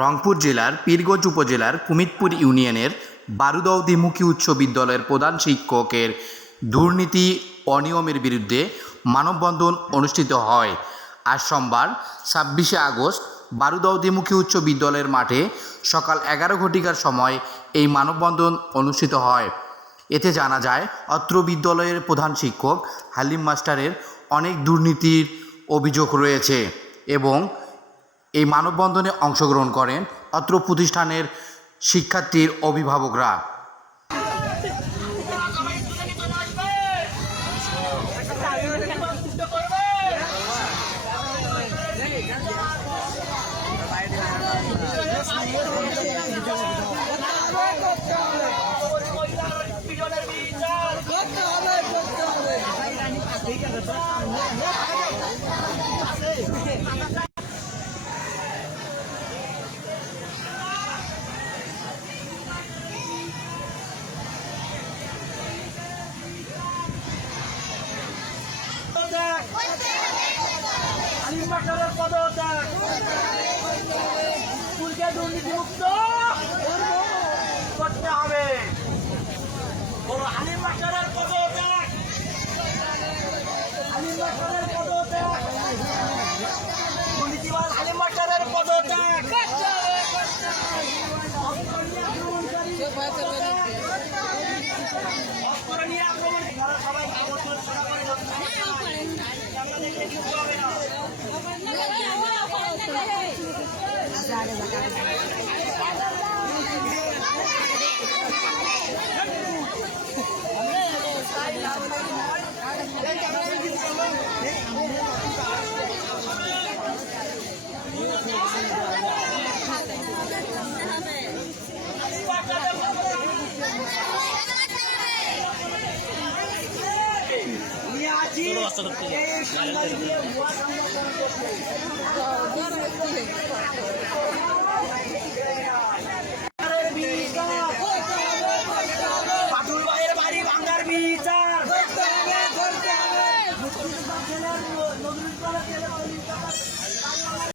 রংপুর জেলার পীরগঞ্জ উপজেলার কুমিতপুর ইউনিয়নের বারুদৌদিমুখী উচ্চ বিদ্যালয়ের প্রধান শিক্ষকের দুর্নীতি অনিয়মের বিরুদ্ধে মানববন্ধন অনুষ্ঠিত হয়। আজ সোমবার, ছাব্বিশে আগস্ট বারুদৌদিমুখী উচ্চ বিদ্যালয়ের মাঠে সকাল এগারো ঘটিকার সময় এই মানববন্ধন অনুষ্ঠিত হয়। এতে জানা যায়, অত্র বিদ্যালয়ের প্রধান শিক্ষক, হালিম মাস্টারের অনেক দুর্নীতির অভিযোগ রয়েছে এবং এই মানববন্ধনে অংশগ্রহণ করেন অত্র প্রতিষ্ঠানের শিক্ষার্থীর অভিভাবকরা। আলিম বাসারের পদত্যাগ। স্কুলকে দুর্নীতিমুক্ত করতে হবে। বলো আলিম বাসারের পদত্যাগ। আলিম বাসারের পদত্যাগ। দুর্নীতিবাজ আলিম বাসারের পদত্যাগ। আক্রমণ। সবাই ありがとうございます。Siguro masunod ko yan.